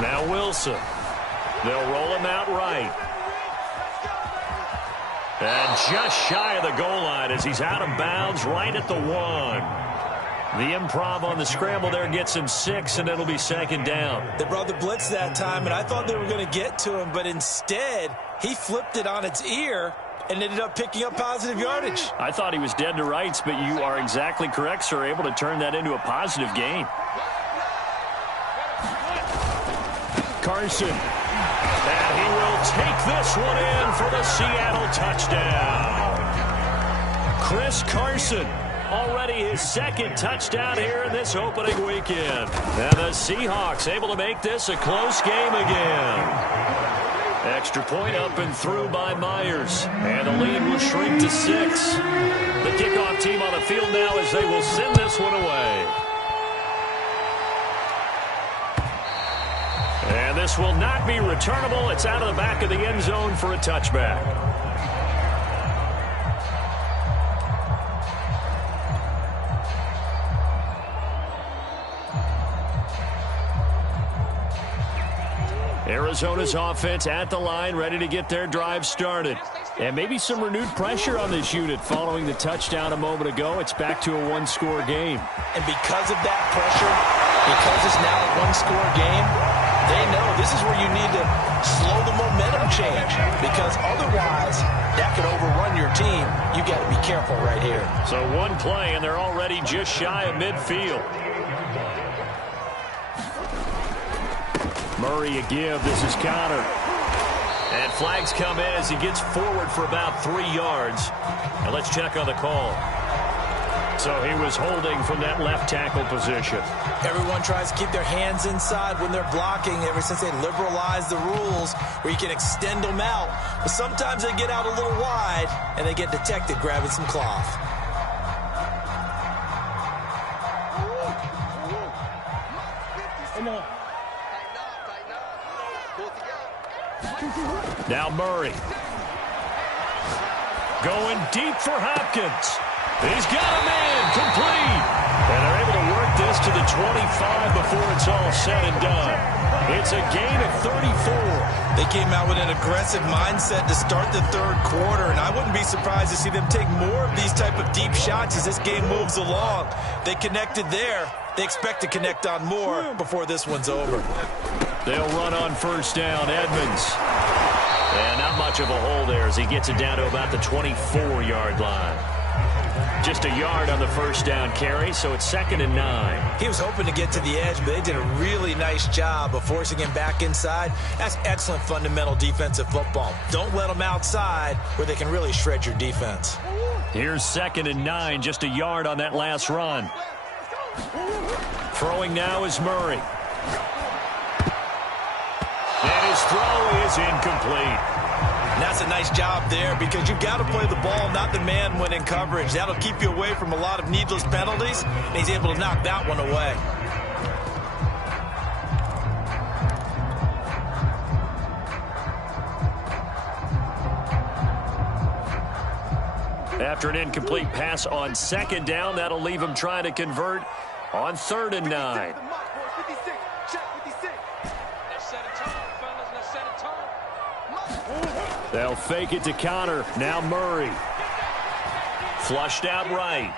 Now Wilson. They'll roll him out right. And just shy of the goal line as he's out of bounds right at the 1. The improv on the scramble there gets him 6, and it'll be second down. They brought the blitz that time, and I thought they were going to get to him, but instead he flipped it on its ear and ended up picking up positive yardage. I thought he was dead to rights, but you are exactly correct, sir, able to turn that into a positive gain. Carson. And he will take this one in for the Seattle touchdown. Chris Carson, already his second touchdown here in this opening weekend. And the Seahawks able to make this a close game again. Extra point up and through by Myers. And the lead will shrink to 6. The kickoff team on the field now as they will send this one away. And this will not be returnable. It's out of the back of the end zone for a touchback. Arizona's offense at the line, ready to get their drive started. And maybe some renewed pressure on this unit following the touchdown a moment ago. It's back to a one-score game. And because of that pressure, because it's now a one-score game, they know this is where you need to slow the momentum change, because otherwise that could overrun your team. You got to be careful right here. So one play, and they're already just shy of midfield. Murray a give. This is Connor. And flags come in as he gets forward for about 3 yards. And let's check on the call. So he was holding from that left tackle position. Everyone tries to keep their hands inside when they're blocking ever since they liberalized the rules where you can extend them out. But sometimes they get out a little wide and they get detected grabbing some cloth. Now Murray. Going deep for Hopkins. He's got him in, complete. And they're able to work this to the 25 before it's all said and done. It's a gain of 34. They came out with an aggressive mindset to start the third quarter, and I wouldn't be surprised to see them take more of these type of deep shots as this game moves along. They connected there. They expect to connect on more before this one's over. They'll run on first down, Edmonds. And not much of a hole there as he gets it down to about the 24-yard line. Just a yard on the first down carry, so it's 2nd and 9. He was hoping to get to the edge, but they did a really nice job of forcing him back inside. That's excellent fundamental defensive football. Don't let them outside where they can really shred your defense. Here's 2nd and 9, just a yard on that last run. Throwing now is Murray. And his throw is incomplete. And that's a nice job there because you've got to play the ball, not the man when in coverage. That'll keep you away from a lot of needless penalties, and he's able to knock that one away. After an incomplete pass on 2nd down, that'll leave him trying to convert on 3rd and 9. They'll fake it to Connor. Now Murray. Flushed out right.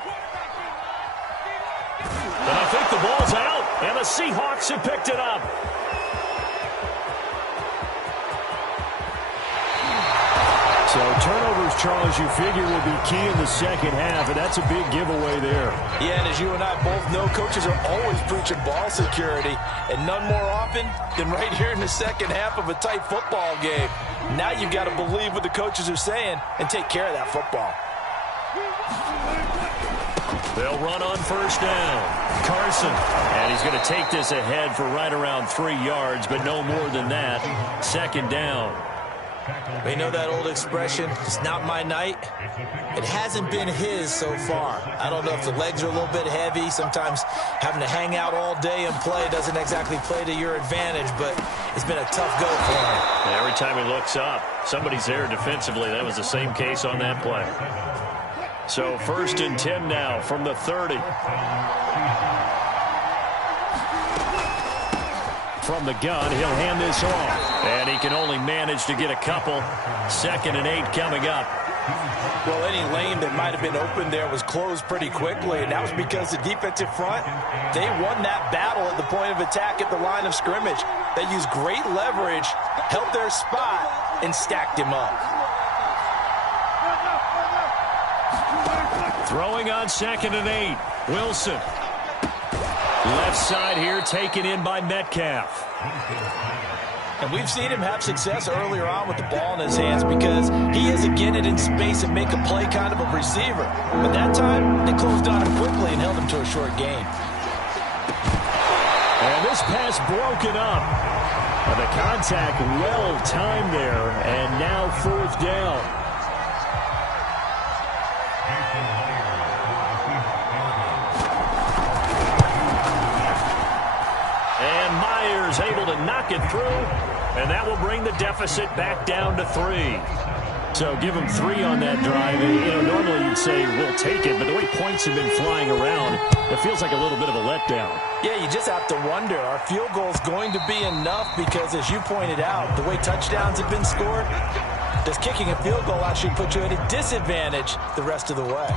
And I think the ball's out. And the Seahawks have picked it up. So turnovers, Charles, you figure will be key in the second half, and that's a big giveaway there. Yeah, and as you and I both know, coaches are always preaching ball security, and none more often than right here in the second half of a tight football game. Now you've got to believe what the coaches are saying and take care of that football. They'll run on first down. Carson, and he's going to take this ahead for right around 3 yards, but no more than that. 2nd down. We know that old expression, it's not my night. It hasn't been his so far. I don't know if the legs are a little bit heavy. Sometimes having to hang out all day and play doesn't exactly play to your advantage, but it's been a tough go for him. And every time he looks up, somebody's there defensively. That was the same case on that play. So 1st and 10 now from the 30. from the gun. He'll hand this off. And he can only manage to get a couple. 2nd and 8 coming up. Well, any lane that might have been open there was closed pretty quickly, and that was because the defensive front, they won that battle at the point of attack at the line of scrimmage. They used great leverage, held their spot, and stacked him up. Throwing on 2nd and 8. Wilson. Left side here taken in by Metcalf. And we've seen him have success earlier on with the ball in his hands because he is a get it in space and make a play kind of a receiver. But that time, they closed on him quickly and held him to a short gain. And this pass broken up. And the contact well timed there. And now 4th down. Able to knock it through, and that will bring the deficit back down to 3. So give them 3 on that drive. Normally you'd say we'll take it, but the way points have been flying around, it feels like a little bit of a letdown. Yeah, you just have to wonder, are field goals going to be enough? Because as you pointed out, the way touchdowns have been scored, does kicking a field goal actually put you at a disadvantage the rest of the way?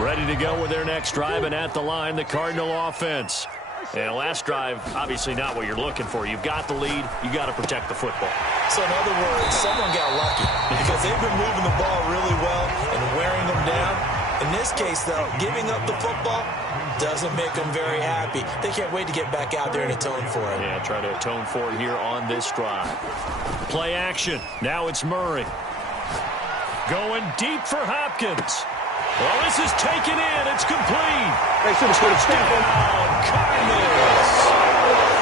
Ready to go with their next drive, and at the line, the Cardinal offense. And last drive, obviously not what you're looking for. You've got the lead. You got to protect the football. So in other words, someone got lucky because they've been moving the ball really well and wearing them down. In this case, though, giving up the football doesn't make them very happy. They can't wait to get back out there and atone for it. Yeah, try to atone for it here on this drive. Play action. Now it's Murray. Going deep for Hopkins. Well, this is taken in. It's complete. Touchdown, Cardinals.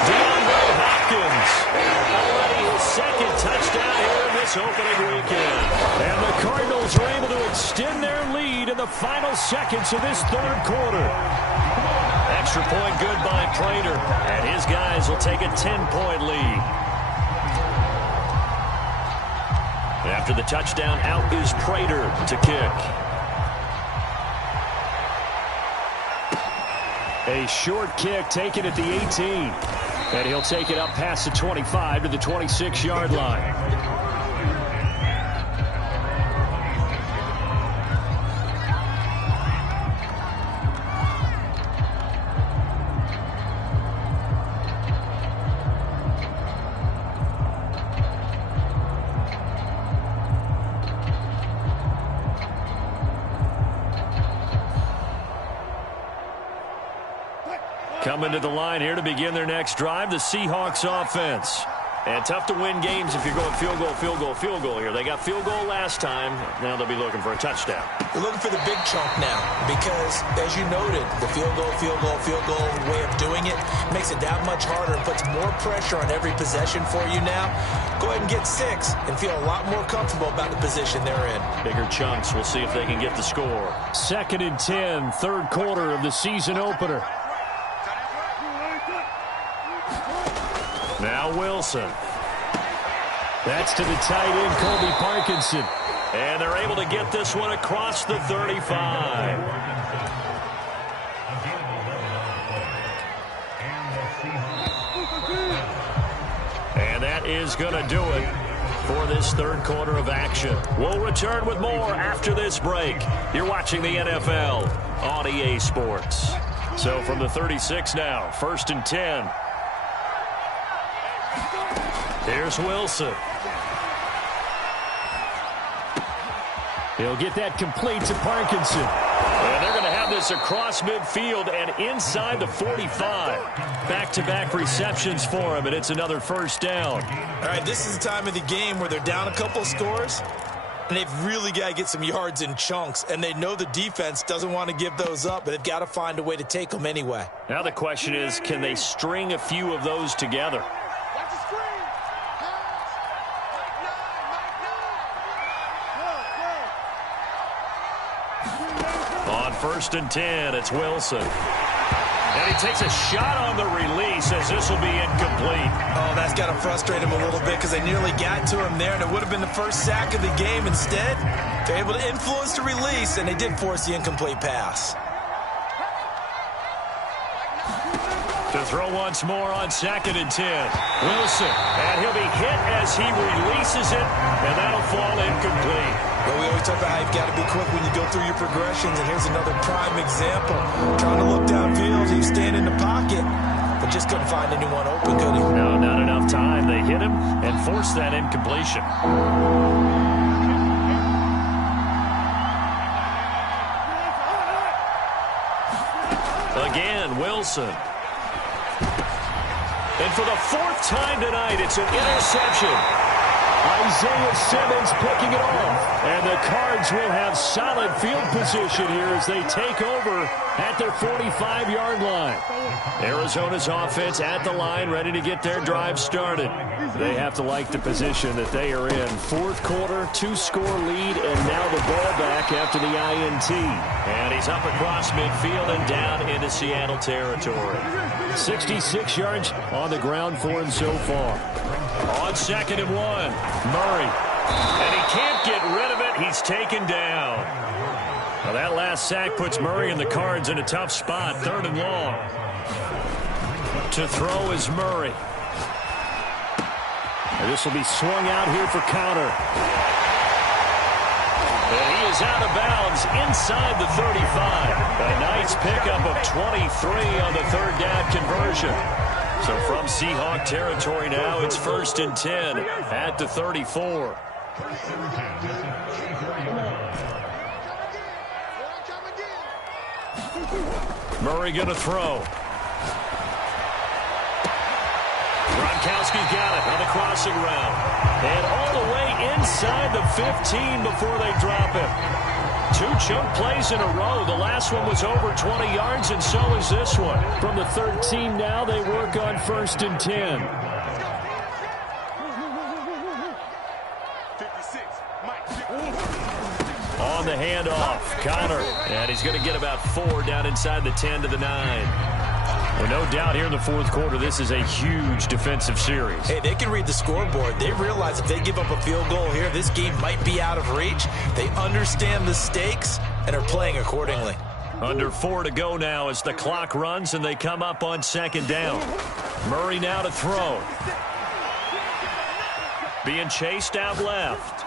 DeAndre Hopkins. Already his 2nd touchdown here in this opening weekend. And the Cardinals are able to extend their lead in the final seconds of this 3rd quarter. Extra point good by Prater. And his guys will take a 10-point lead. After the touchdown, out is Prater to kick. A short kick taken at the 18. And he'll take it up past the 25 to the 26-yard line. Coming to the line here to begin their next drive, the Seahawks offense. And tough to win games if you're going field goal, field goal, field goal here. They got field goal last time. Now they'll be looking for a touchdown. They're looking for the big chunk now because, as you noted, the field goal way of doing it makes it that much harder and puts more pressure on every possession for you now. Go ahead and get 6 and feel a lot more comfortable about the position they're in. Bigger chunks. We'll see if they can get the score. 2nd and 10, 3rd quarter of the season opener. Now Wilson. That's to the tight end, Colby Parkinson. And they're able to get this one across the 35. And that is going to do it for this 3rd quarter of action. We'll return with more after this break. You're watching the NFL on EA Sports. So from the 36 now, 1st and 10. Here's Wilson. He'll get that complete to Parkinson. And they're going to have this across midfield and inside the 45. Back-to-back receptions for him, and it's another 1st down. All right, this is the time of the game where they're down a couple scores, and they've really got to get some yards in chunks, and they know the defense doesn't want to give those up, but they've got to find a way to take them anyway. Now the question is, can they string a few of those together? On 1st and 10, it's Wilson. And he takes a shot on the release as this will be incomplete. Oh, that's got to frustrate him a little bit because they nearly got to him there, and it would have been the first sack of the game. Instead, they're able to influence the release, and they did force the incomplete pass. To throw once more on 2nd and 10. Wilson, and he'll be hit as he releases it, and that'll fall incomplete. Well, we always talk about how you've got to be quick when you go through your progressions, and here's another prime example. Trying to look downfield, he was standing in the pocket, but just couldn't find anyone open, could he? No, not enough time. They hit him and forced that incompletion. Again, Wilson. And for the 4th time tonight, it's an interception. Isaiah Simmons picking it off. And the Cards will have solid field position here as they take over at their 45-yard line. Arizona's offense at the line, ready to get their drive started. They have to like the position that they are in. 4th quarter, 2-score lead, and now the ball back after the INT. And he's up across midfield and down into Seattle territory. 66 yards on the ground for him so far. On 2nd and 1, Murray. And he can't get rid of it. He's taken down. Now that last sack puts Murray and the Cards in a tough spot. 3rd and long. To throw is Murray. And this will be swung out here for counter. And he is out of bounds inside the 35. A nice pickup of 23 on the 3rd down conversion. So from Seahawk territory now, it's 1st and 10 at the 34. Murray going to throw. Gronkowski's got it on the crossing route. And all the way inside the 15 before they drop him. 2 chunk plays in a row. The last one was over 20 yards, and so is this one. From the 13 now, they work on 1st and 10. On the handoff, Connor. And he's going to get about 4 down inside the 10 to the 9. Well, no doubt here in the 4th quarter, this is a huge defensive series. Hey, they can read the scoreboard. They realize if they give up a field goal here, this game might be out of reach. They understand the stakes and are playing accordingly. Under 4 to go now as the clock runs and they come up on 2nd down. Murray now to throw. Being chased out left.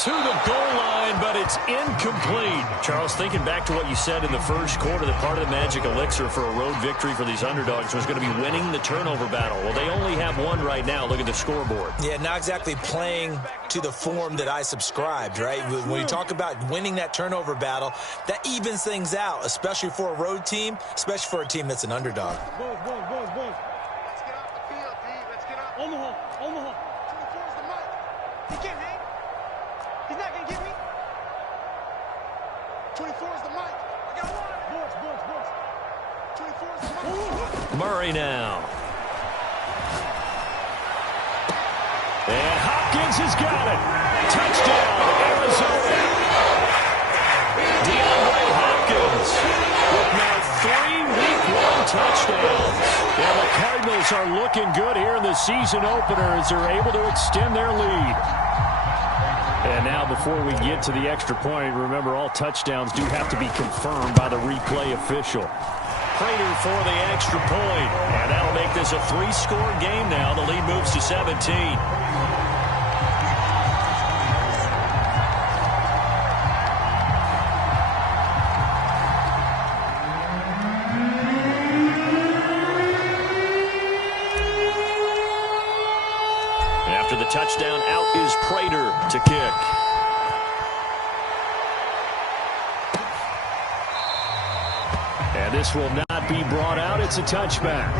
To the goal line, but it's incomplete. Charles, thinking back to what you said in the 1st quarter, that part of the magic elixir for a road victory for these underdogs was going to be winning the turnover battle. Well, they only have 1 right now. Look at the scoreboard. Yeah, not exactly playing to the form that I subscribed, right? When you talk about winning that turnover battle, that evens things out, especially for a road team, especially for a team that's an underdog. Let's get off the field, D. Let's get off. Omaha. 24's the mic. He can't hang. He's not going to get me. 24's the mic. I got one. Boards. 24's the mic. Murray now. And Hopkins has got it. Touchdown, Arizona. DeAndre Hopkins with now 3 Week 1 touchdowns. Yeah, the Cardinals are looking good here in the season opener as they're able to extend their lead. And now before we get to the extra point, remember all touchdowns do have to be confirmed by the replay official. Prater for the extra point. And that'll make this a 3-score game now. The lead moves to 17. After the touchdown, out is Prater to kick. And this will not be brought out. It's a touchback.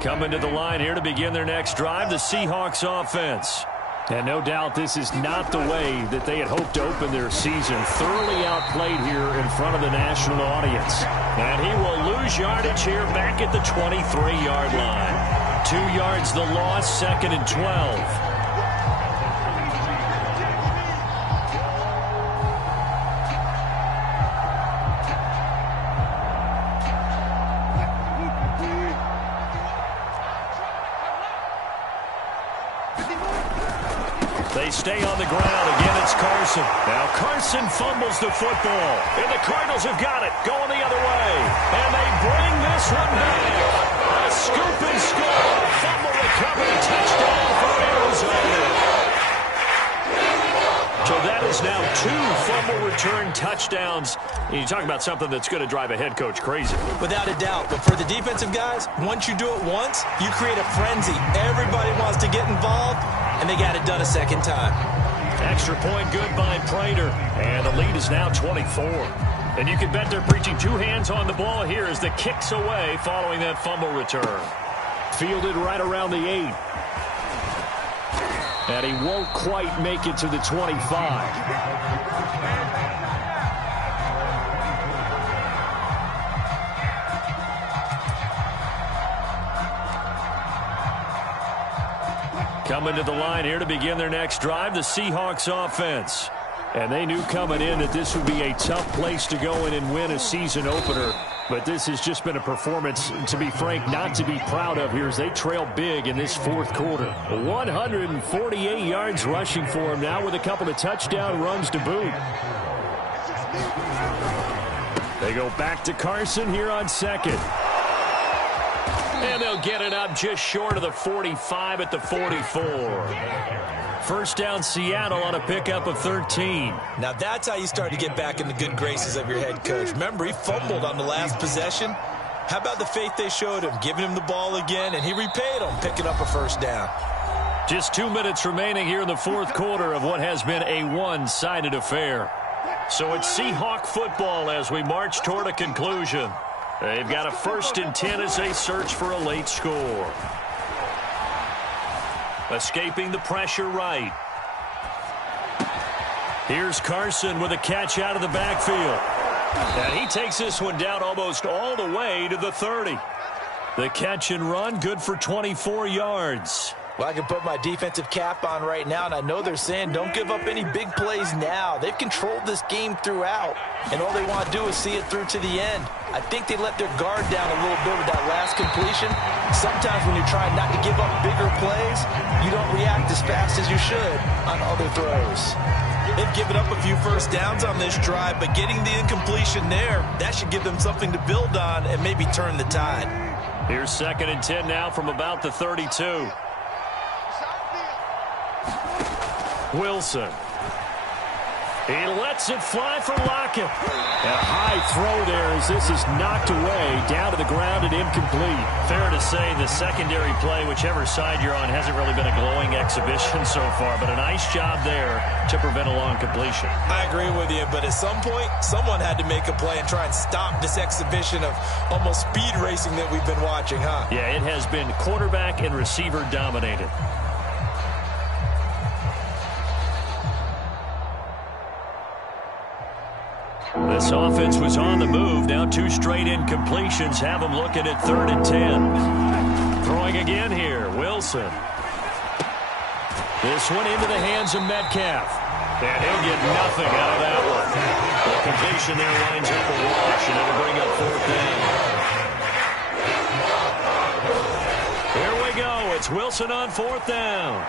Coming to the line here to begin their next drive, the Seahawks offense. And no doubt this is not the way that they had hoped to open their season. Thoroughly outplayed here in front of the national audience. And he will lose yardage here back at the 23-yard line. 2 yards the loss, 2nd and 12. They stay on the ground. Again, it's Carson. Now Carson fumbles the football. And the Cardinals have got it. Going the other way. And they bring this one back. A scoop and score. Fumble recovery. Touchdown for Arizona. So that is now 2 fumble return touchdowns. You talk about something that's going to drive a head coach crazy. Without a doubt. But for the defensive guys, once you do it once, you create a frenzy. Everybody wants to get involved, and they got it done a second time. Extra point good by Prater. And the lead is now 24. And you can bet they're preaching 2 hands on the ball here as the kick's away following that fumble return. Fielded right around the 8. And he won't quite make it to the 25. Coming to the line here to begin their next drive, the Seahawks offense. And they knew coming in that this would be a tough place to go in and win a season opener. But this has just been a performance, to be frank, not to be proud of here as they trail big in this 4th quarter. 148 yards rushing for him now with a couple of touchdown runs to boot. They go back to Carson here on 2nd. And they'll get it up just short of the 45 at the 44. First down Seattle on a pickup of 13. Now that's how you start to get back in the good graces of your head coach. Remember, he fumbled on the last possession. How about the faith they showed him, giving him the ball again, and he repaid them, picking up a first down. Just 2 minutes remaining here in the 4th quarter of what has been a one-sided affair. So it's Seahawk football as we march toward a conclusion. They've got a 1st and 10 as they search for a late score. Escaping the pressure right. Here's Carson with a catch out of the backfield. And he takes this one down almost all the way to the 30. The catch and run, good for 24 yards. Well, I can put my defensive cap on right now, and I know they're saying don't give up any big plays now. They've controlled this game throughout, and all they want to do is see it through to the end. I think they let their guard down a little bit with that last completion. Sometimes when you're trying not to give up bigger plays, you don't react as fast as you should on other throws. They've given up a few first downs on this drive, but getting the incompletion there, that should give them something to build on and maybe turn the tide. Here's 2nd and 10 now from about the 32. Wilson. He lets it fly for Lockett. A high throw there as this is knocked away, down to the ground and incomplete. Fair to say the secondary play, whichever side you're on, hasn't really been a glowing exhibition so far, but a nice job there to prevent a long completion. I agree with you, but at some point, someone had to make a play and try and stop this exhibition of almost speed racing that we've been watching, huh? Yeah, it has been quarterback and receiver dominated. This offense was on the move. Now 2 straight incompletions have them looking at 3rd and 10. Throwing again here, Wilson. This one into the hands of Metcalf. And he'll get nothing out of that one. The completion there lines up a wash, and it'll bring up 4th down. Here we go. It's Wilson on 4th down.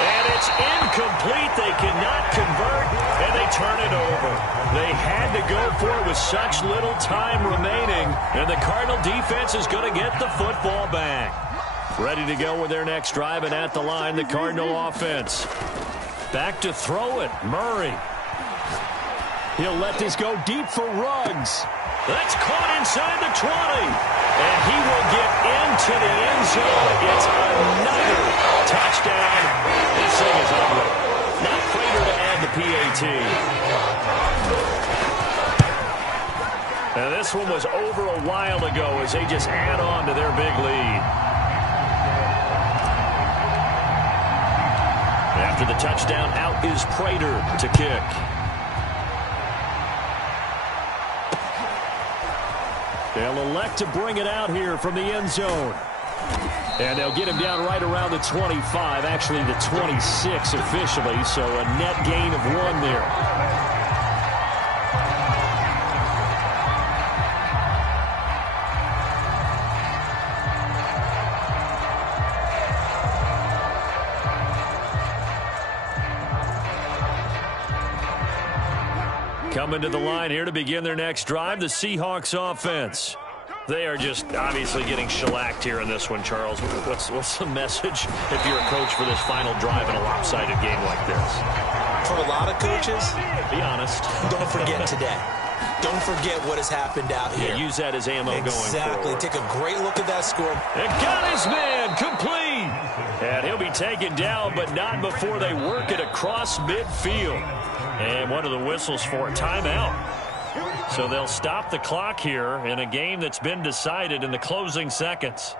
And it's incomplete. They cannot convert, and they turn it over. They had to go for it with such little time remaining, and the Cardinal defense is going to get the football back. Ready to go with their next drive, and at the line, the Cardinal offense. Back to throw it, Murray. He'll let this go deep for Ruggs. That's caught inside the 20. And he will get into the end zone. It's another touchdown. This thing is ugly. Not Prater to add the PAT. And this one was over a while ago as they just add on to their big lead. After the touchdown, out is Prater to kick. They'll elect to bring it out here from the end zone. And they'll get him down right around the 25, actually the 26 officially, so a net gain of 1 there. Coming to the line here to begin their next drive, the Seahawks offense. They are just obviously getting shellacked here in this one, Charles. What's the message if you're a coach for this final drive in a lopsided game like this? For a lot of coaches, be honest. Don't forget today. Don't forget what has happened out here. Yeah, use that as ammo going forward. Exactly. Take a great look at that score. And got his man complete. And he'll be taken down, but not before they work it across midfield. And one of the whistles for a timeout. So they'll stop the clock here in a game that's been decided in the closing seconds.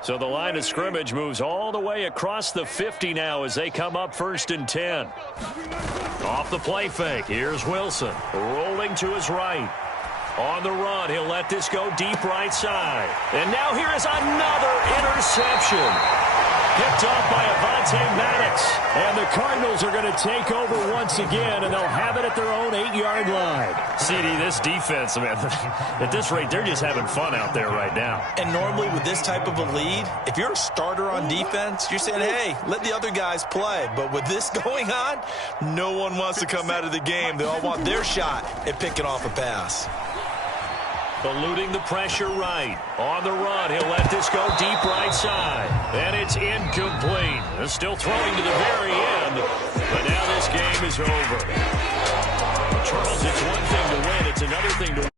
So the line of scrimmage moves all the way across the 50 now as they come up 1st and 10. Off the play fake, here's Wilson, rolling to his right. On the run, he'll let this go deep right side. And now here is another interception. Picked off by Avonte Maddox. And the Cardinals are going to take over once again, and they'll have it at their own 8-yard line. CD, this defense, man, at this rate, they're just having fun out there right now. And normally with this type of a lead, if you're a starter on defense, you're saying, hey, let the other guys play. But with this going on, no one wants to come out of the game. They all want their shot at picking off a pass. Eluding the pressure right. On the run, he'll let this go deep right side. And it's incomplete. They're still throwing to the very end. But now this game is over. Charles, it's one thing to win. It's another thing to